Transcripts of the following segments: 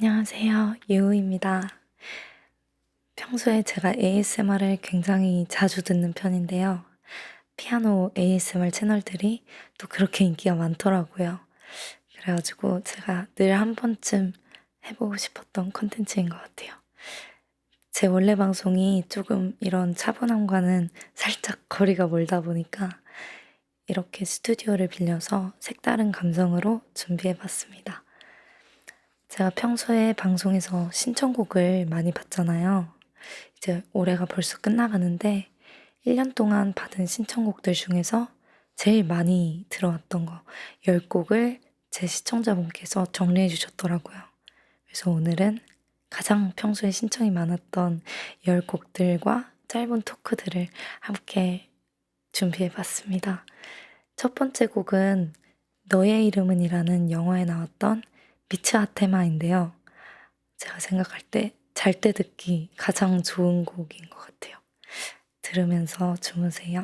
안녕하세요. 유우입니다. 평소에 제가 ASMR을 굉장히 자주 듣는 편인데요. 피아노 ASMR 채널들이 또 그렇게 인기가 많더라고요. 그래가지고 제가 늘 한 번쯤 해보고 싶었던 콘텐츠인 것 같아요. 제 원래 방송이 조금 이런 차분함과는 살짝 거리가 멀다 보니까 이렇게 스튜디오를 빌려서 색다른 감성으로 준비해봤습니다. 제가 평소에 방송에서 신청곡을 많이 받잖아요. 이제 올해가 벌써 끝나가는데 1년 동안 받은 신청곡들 중에서 제일 많이 들어왔던 거 10곡을 제 시청자분께서 정리해 주셨더라고요. 그래서 오늘은 가장 평소에 신청이 많았던 10곡들과 짧은 토크들을 함께 준비해 봤습니다. 첫 번째 곡은 너의 이름은이라는 영화에 나왔던 미츠 하테마인데요. 제가 생각할 때 잘 때 듣기 가장 좋은 곡인 것 같아요. 들으면서 주무세요.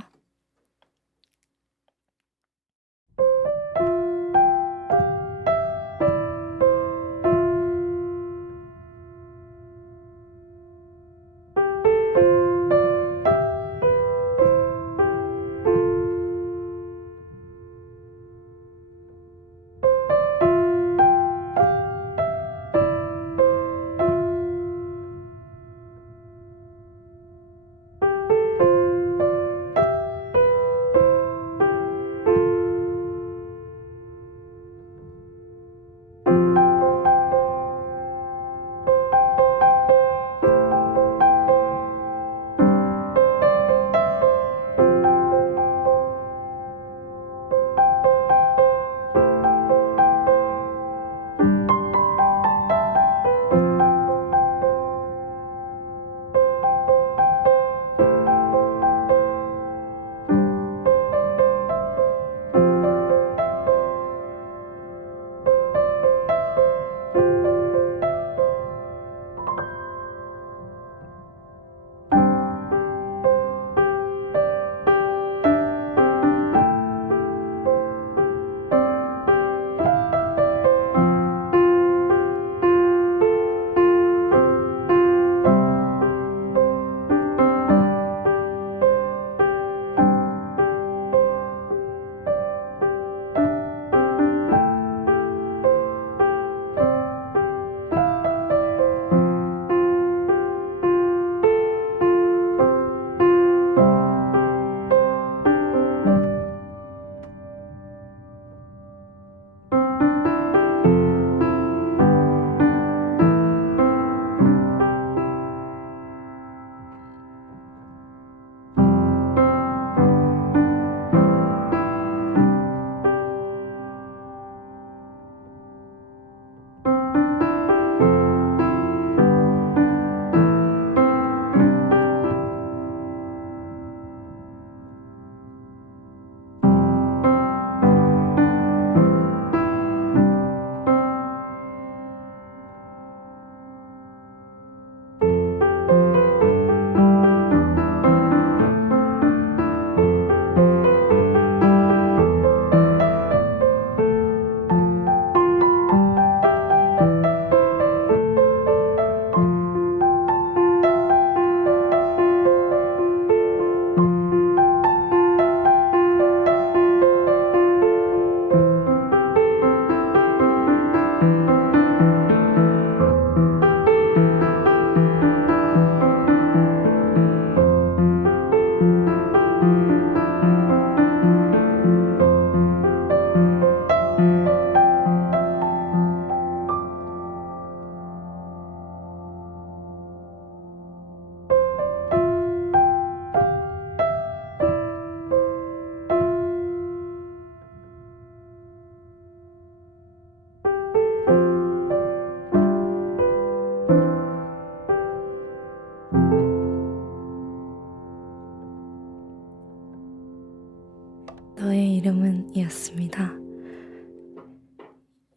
너의 이름은 이었습니다.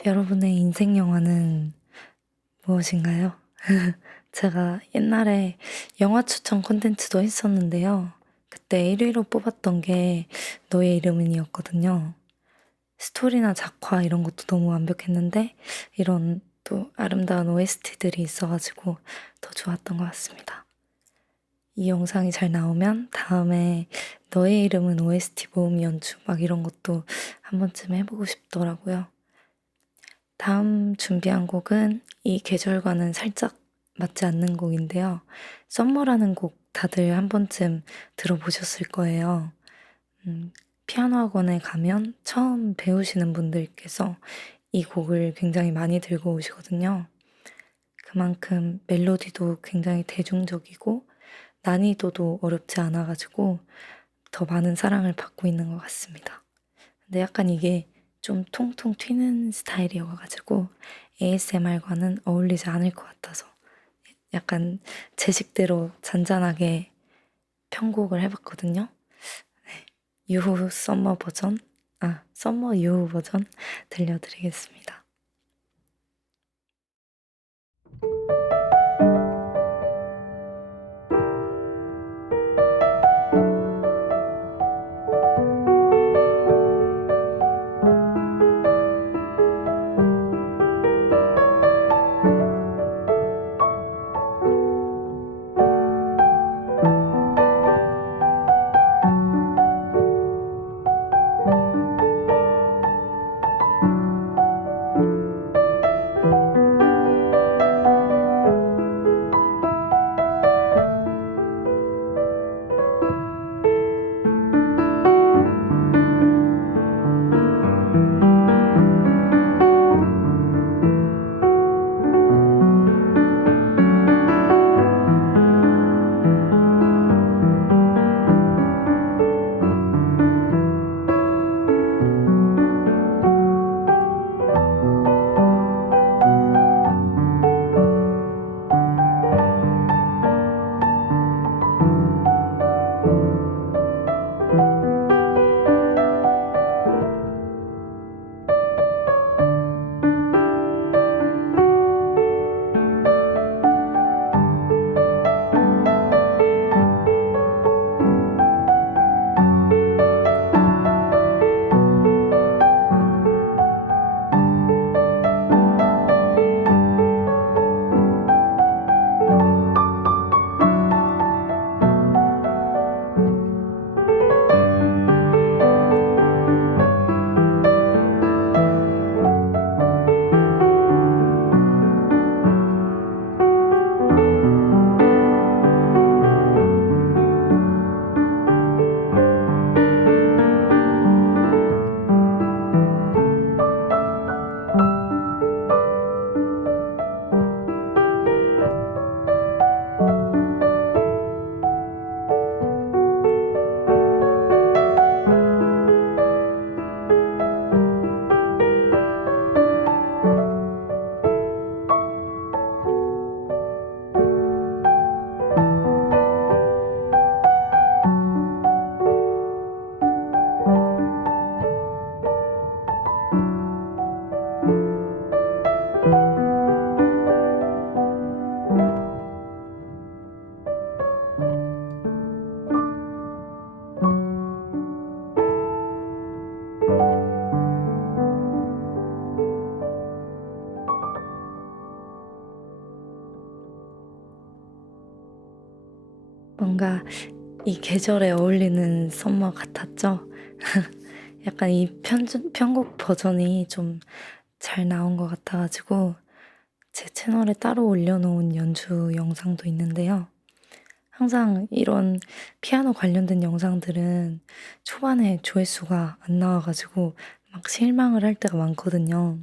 여러분의 인생 영화는 무엇인가요? 제가 옛날에 영화 추천 콘텐츠도 했었는데요. 그때 1위로 뽑았던 게 너의 이름은이었거든요. 스토리나 작화 이런 것도 너무 완벽했는데 이런 또 아름다운 OST들이 있어가지고 더 좋았던 것 같습니다. 이 영상이 잘 나오면 다음에 너의 이름은 OST 모음 연주 막 이런 것도 한 번쯤 해보고 싶더라고요. 다음 준비한 곡은 이 계절과는 살짝 맞지 않는 곡인데요. 썸머라는 곡 다들 한 번쯤 들어보셨을 거예요. 피아노 학원에 가면 처음 배우시는 분들께서 이 곡을 굉장히 많이 들고 오시거든요. 그만큼 멜로디도 굉장히 대중적이고 난이도도 어렵지 않아가지고 더 많은 사랑을 받고 있는 것 같습니다. 근데 약간 이게 좀 통통 튀는 스타일이어가지고 ASMR과는 어울리지 않을 것 같아서 약간 제 식대로 잔잔하게 편곡을 해봤거든요. 유후 썸머 버전, 썸머 유후 버전 들려드리겠습니다. 뭔가 이 계절에 어울리는 썸머 같았죠? 약간 이 편곡 버전이 좀 잘 나온 것 같아가지고 제 채널에 따로 올려놓은 연주 영상도 있는데요. 항상 이런 피아노 관련된 영상들은 초반에 조회수가 안 나와가지고 막 실망을 할 때가 많거든요.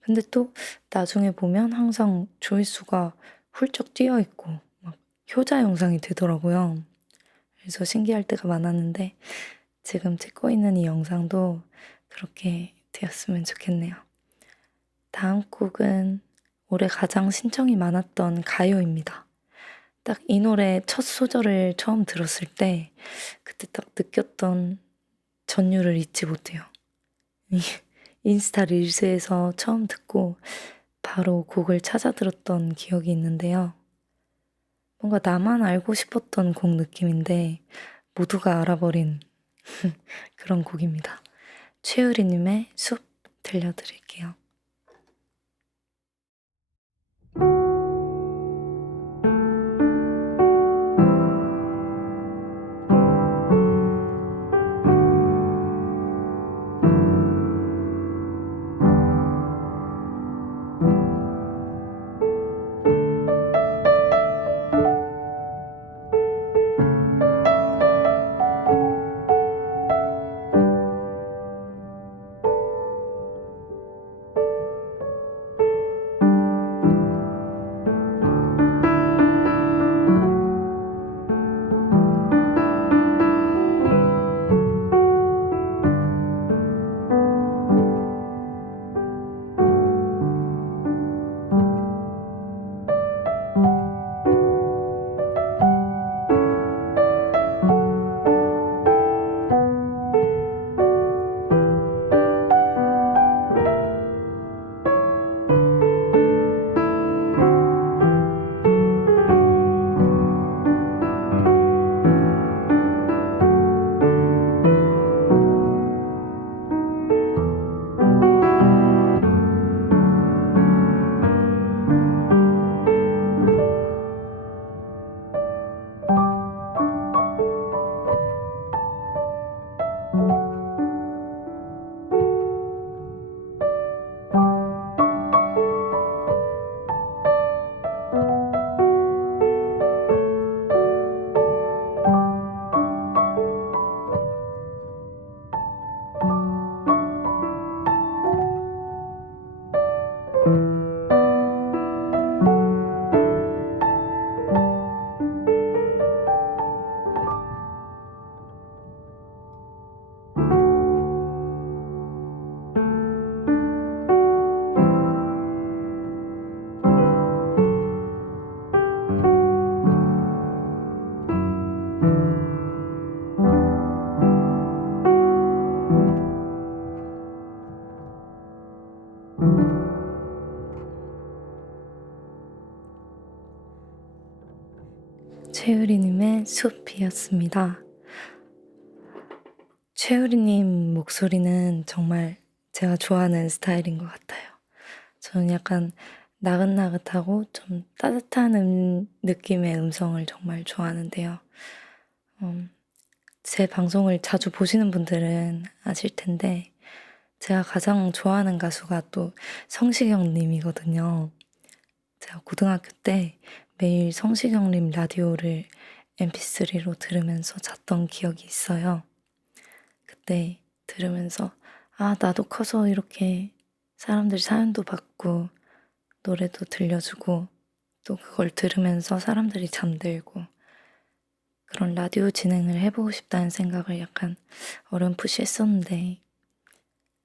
근데 또 나중에 보면 항상 조회수가 훌쩍 뛰어 있고 막 효자 영상이 되더라고요. 그래서 신기할 때가 많았는데 지금 찍고 있는 이 영상도 그렇게 되었으면 좋겠네요. 다음 곡은 올해 가장 신청이 많았던 가요입니다. 딱 이 노래 첫 소절을 처음 들었을 때 그때 딱 느꼈던 전율을 잊지 못해요. 인스타 릴스에서 처음 듣고 바로 곡을 찾아 들었던 기억이 있는데요. 뭔가 나만 알고 싶었던 곡 느낌인데 모두가 알아버린 그런 곡입니다. 최유리님의 숲 들려드릴게요. 최유리님의 숲이었습니다. 최유리님 목소리는 정말 제가 좋아하는 스타일인 것 같아요. 저는 약간 나긋나긋하고 좀 따뜻한 느낌의 음성을 정말 좋아하는데요. 제 방송을 자주 보시는 분들은 아실 텐데, 제가 가장 좋아하는 가수가 또 성시경님이거든요. 제가 고등학교 때 매일 성시경님 라디오를 mp3로 들으면서 잤던 기억이 있어요. 그때 들으면서, 아, 나도 커서 이렇게 사람들 사연도 받고, 노래도 들려주고, 또 그걸 들으면서 사람들이 잠들고, 그런 라디오 진행을 해보고 싶다는 생각을 약간 어렴풋이 했었는데,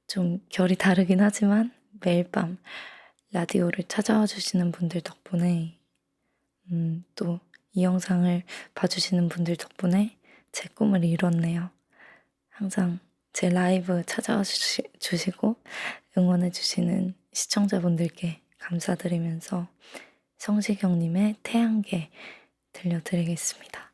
좀 결이 다르긴 하지만 매일 밤 라디오를 찾아와 주시는 분들 덕분에, 또 이 영상을 봐주시는 분들 덕분에 제 꿈을 이뤘네요. 항상 제 라이브 찾아와 주시고 응원해 주시는 시청자분들께 감사드리면서 성시경님의 태양계 들려드리겠습니다.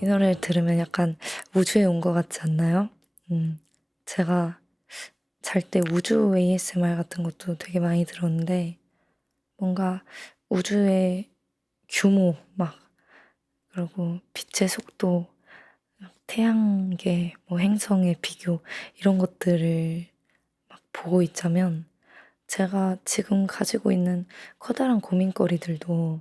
이 노래를 들으면 약간 우주에 온 것 같지 않나요? 제가 잘 때 우주 ASMR 같은 것도 되게 많이 들었는데, 뭔가 우주의 규모, 막, 그리고 빛의 속도, 태양계, 뭐 행성의 비교, 이런 것들을 막 보고 있자면, 제가 지금 가지고 있는 커다란 고민거리들도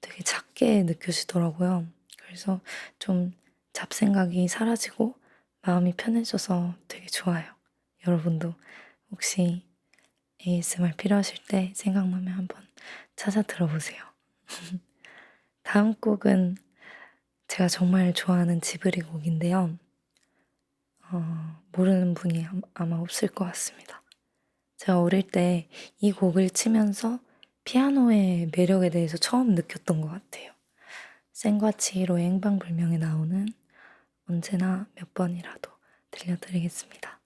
되게 작게 느껴지더라고요. 그래서 좀 잡생각이 사라지고 마음이 편해져서 되게 좋아요. 여러분도 혹시 ASMR 필요하실 때 생각나면 한번 찾아 들어보세요. 다음 곡은 제가 정말 좋아하는 지브리 곡인데요. 모르는 분이 아마 없을 것 같습니다. 제가 어릴 때 이 곡을 치면서 피아노의 매력에 대해서 처음 느꼈던 것 같아요. 센과 치히로의 행방불명에 나오는 언제나 몇 번이라도 들려드리겠습니다.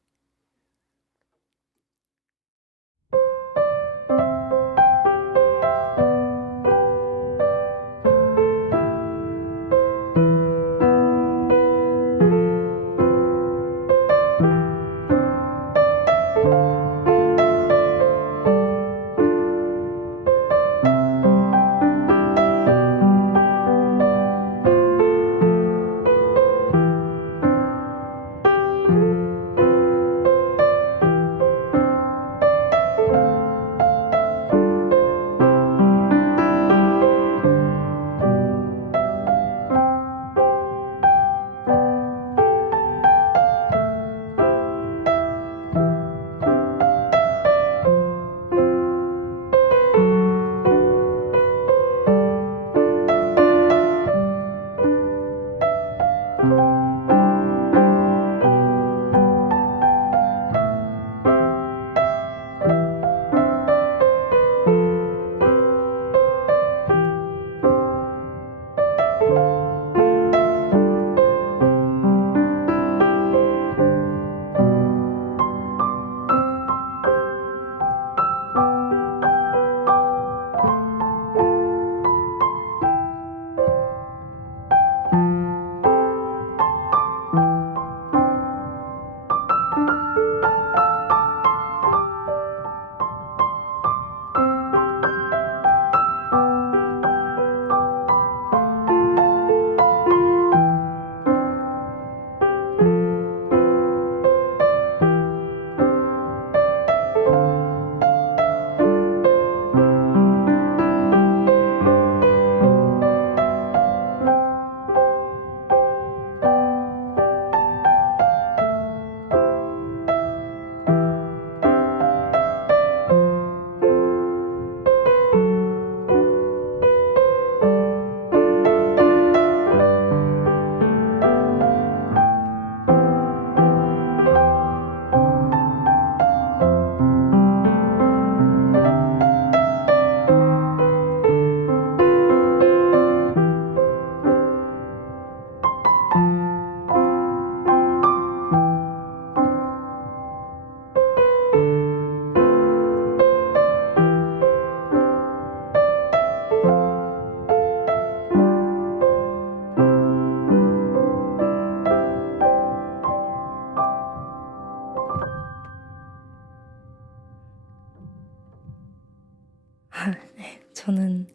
저는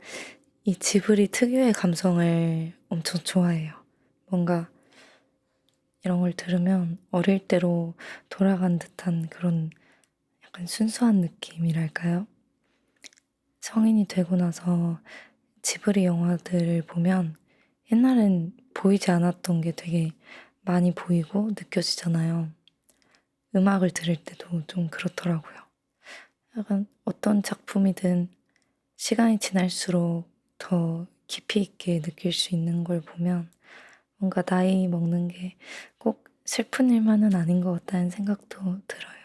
이 지브리 특유의 감성을 엄청 좋아해요. 뭔가 이런 걸 들으면 어릴 때로 돌아간 듯한 그런 약간 순수한 느낌이랄까요? 성인이 되고 나서 지브리 영화들을 보면 옛날엔 보이지 않았던 게 되게 많이 보이고 느껴지잖아요. 음악을 들을 때도 좀 그렇더라고요. 약간 어떤 작품이든 시간이 지날수록 더 깊이 있게 느낄 수 있는 걸 보면 뭔가 나이 먹는 게 꼭 슬픈 일만은 아닌 것 같다는 생각도 들어요.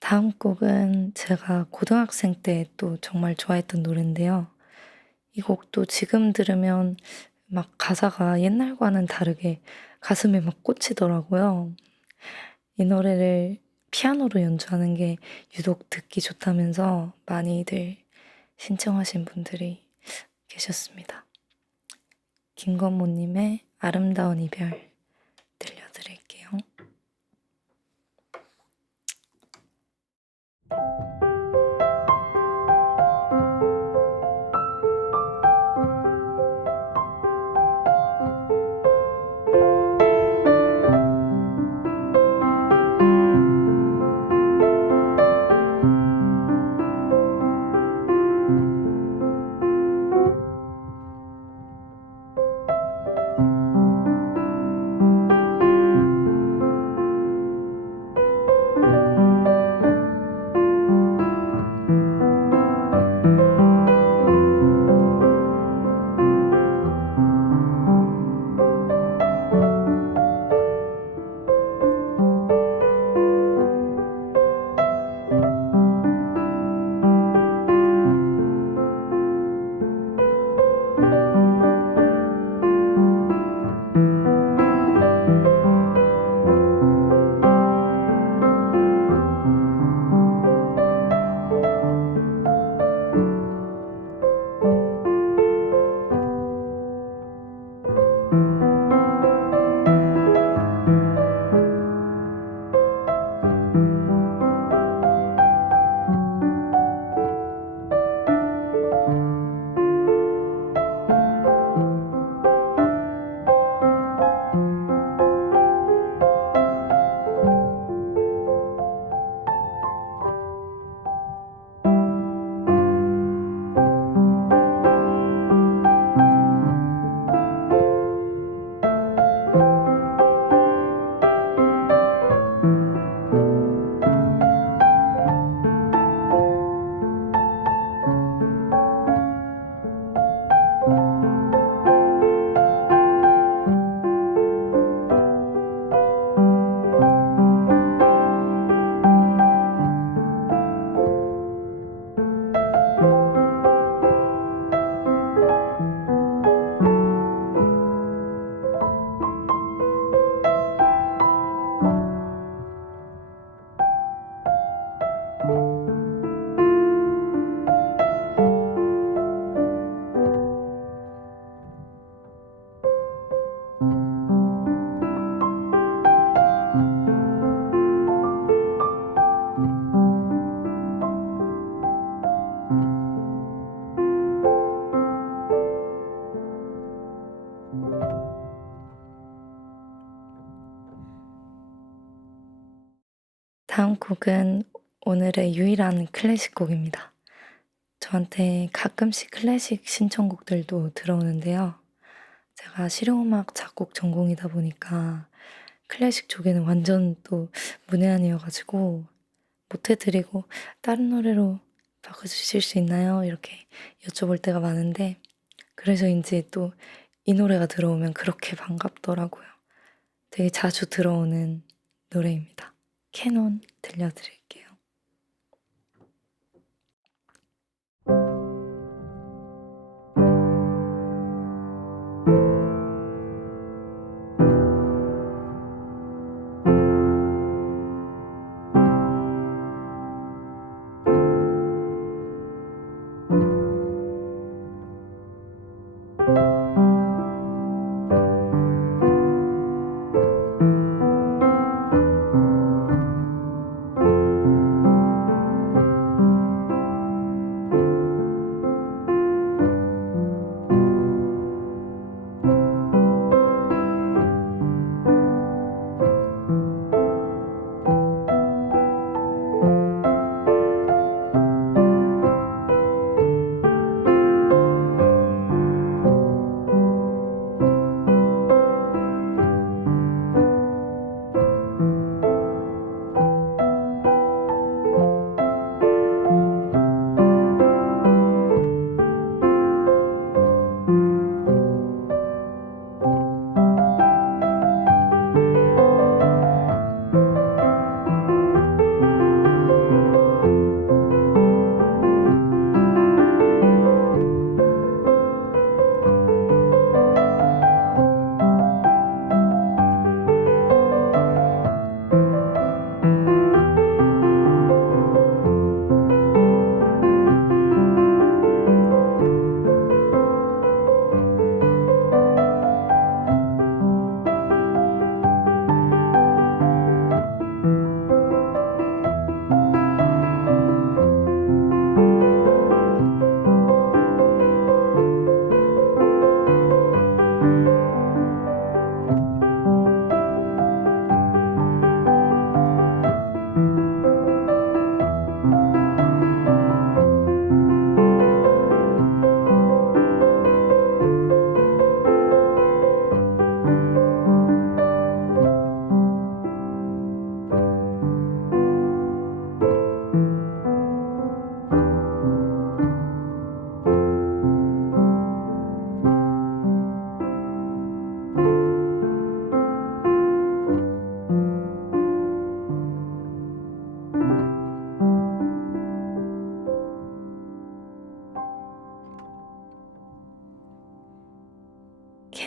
다음 곡은 제가 고등학생 때 또 정말 좋아했던 노래인데요. 이 곡도 지금 들으면 막 가사가 옛날과는 다르게 가슴에 막 꽂히더라고요. 이 노래를 피아노로 연주하는 게 유독 듣기 좋다면서 많이들 신청하신 분들이 계셨습니다. 김건모님의 아름다운 이별 들려드릴게요. 다음 곡은 오늘의 유일한 클래식 곡입니다. 저한테 가끔씩 클래식 신청곡들도 들어오는데요. 제가 실용음악 작곡 전공이다 보니까 클래식 쪽에는 완전 또 문외한이어가지고 못해드리고 다른 노래로 바꿔주실 수 있나요? 이렇게 여쭤볼 때가 많은데 그래서인지 또 이 노래가 들어오면 그렇게 반갑더라고요. 되게 자주 들어오는 노래입니다. 캐논 들려드릴게요.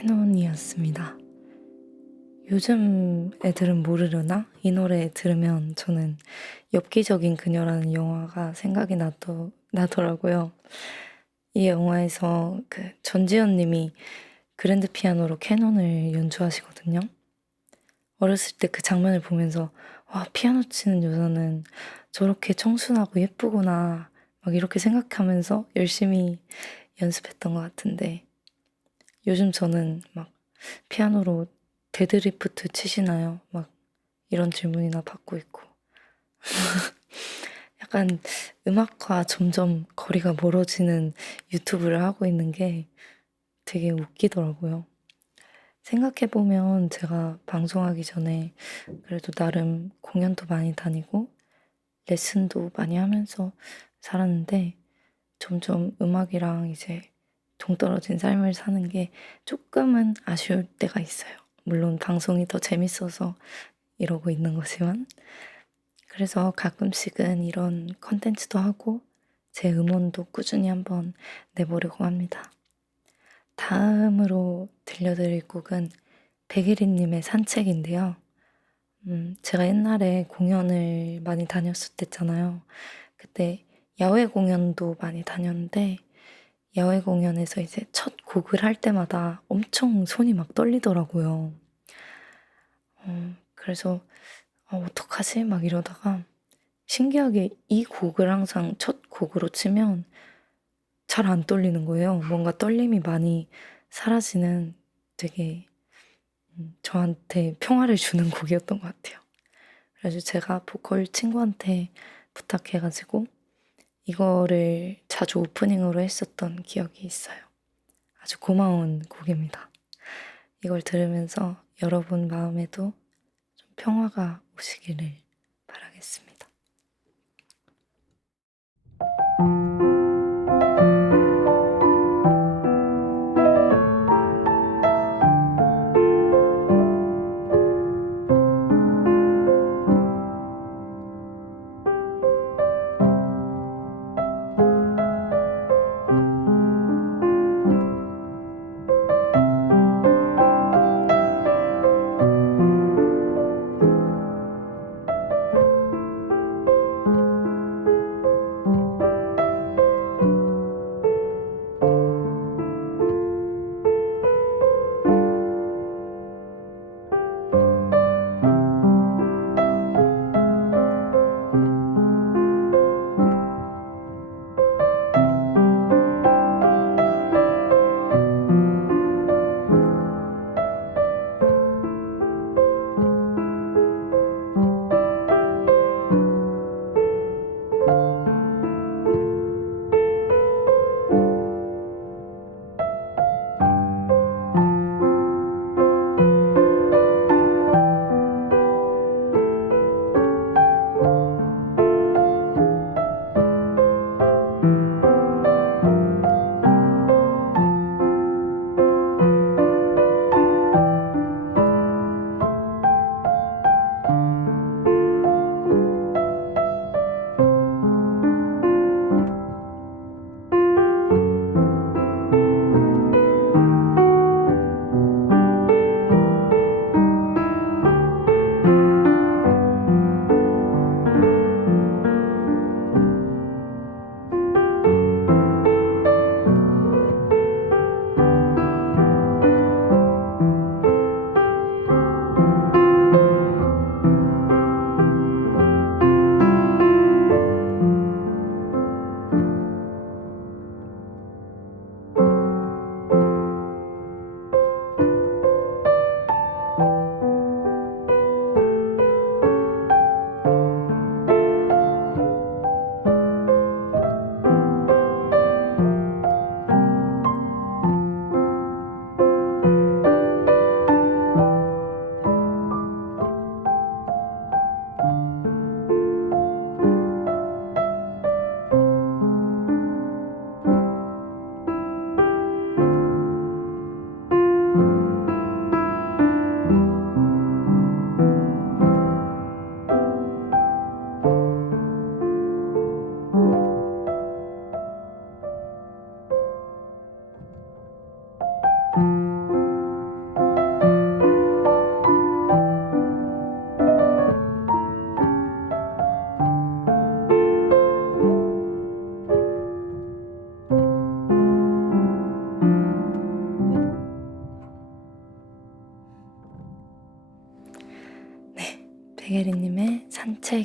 캐논이었습니다. 요즘 애들은 모르려나? 이 노래 들으면 저는 엽기적인 그녀라는 영화가 생각이 나더라고요. 이 영화에서 그 전지현 님이 그랜드 피아노로 캐논을 연주하시거든요. 어렸을 때 그 장면을 보면서 와, 피아노 치는 여자는 저렇게 청순하고 예쁘구나. 막 이렇게 생각하면서 열심히 연습했던 것 같은데 요즘 저는 막 피아노로 데드리프트 치시나요? 막 이런 질문이나 받고 있고. 약간 음악과 점점 거리가 멀어지는 유튜브를 하고 있는 게 되게 웃기더라고요. 생각해보면 제가 방송하기 전에 그래도 나름 공연도 많이 다니고 레슨도 많이 하면서 살았는데 점점 음악이랑 이제 동떨어진 삶을 사는 게 조금은 아쉬울 때가 있어요. 물론 방송이 더 재밌어서 이러고 있는 거지만. 그래서 가끔씩은 이런 컨텐츠도 하고 제 음원도 꾸준히 한번 내보려고 합니다. 다음으로 들려드릴 곡은 백예린님의 산책인데요. 제가 옛날에 공연을 많이 다녔을 때잖아요. 그때 야외 공연도 많이 다녔는데 야외 공연에서 이제 첫 곡을 할 때마다 엄청 손이 막 떨리더라고요. 그래서 어떡하지? 막 이러다가 신기하게 이 곡을 항상 첫 곡으로 치면 잘 안 떨리는 거예요. 뭔가 떨림이 많이 사라지는 되게 저한테 평화를 주는 곡이었던 것 같아요. 그래서 제가 보컬 친구한테 부탁해가지고 이거를 자주 오프닝으로 했었던 기억이 있어요. 아주 고마운 곡입니다. 이걸 들으면서 여러분 마음에도 좀 평화가 오시기를 바라겠습니다.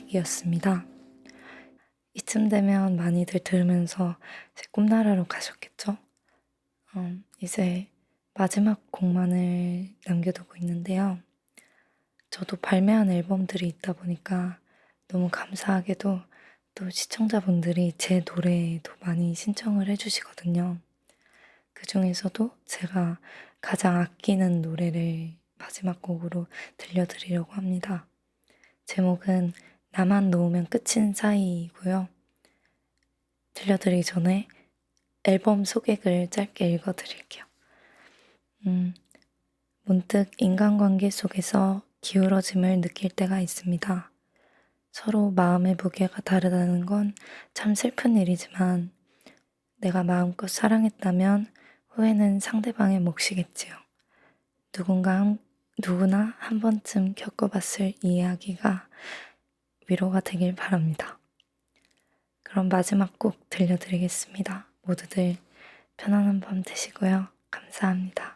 계획이었습니다. 이쯤 되면 많이들 들으면서 이제 꿈나라로 가셨겠죠? 이제 마지막 곡만을 남겨두고 있는데요. 저도 발매한 앨범들이 있다 보니까 너무 감사하게도 또 시청자분들이 제 노래도 많이 신청을 해주시거든요. 그 중에서도 제가 가장 아끼는 노래를 마지막 곡으로 들려드리려고 합니다. 제목은 나만 놓으면 끝인 사이이고요. 들려드리기 전에 앨범 소개글 짧게 읽어드릴게요. 문득 인간관계 속에서 기울어짐을 느낄 때가 있습니다. 서로 마음의 무게가 다르다는 건 참 슬픈 일이지만 내가 마음껏 사랑했다면 후회는 상대방의 몫이겠지요. 누구나 한 번쯤 겪어봤을 이야기가 위로가 되길 바랍니다. 그럼 마지막 곡 들려드리겠습니다. 모두들 편안한 밤 되시고요. 감사합니다.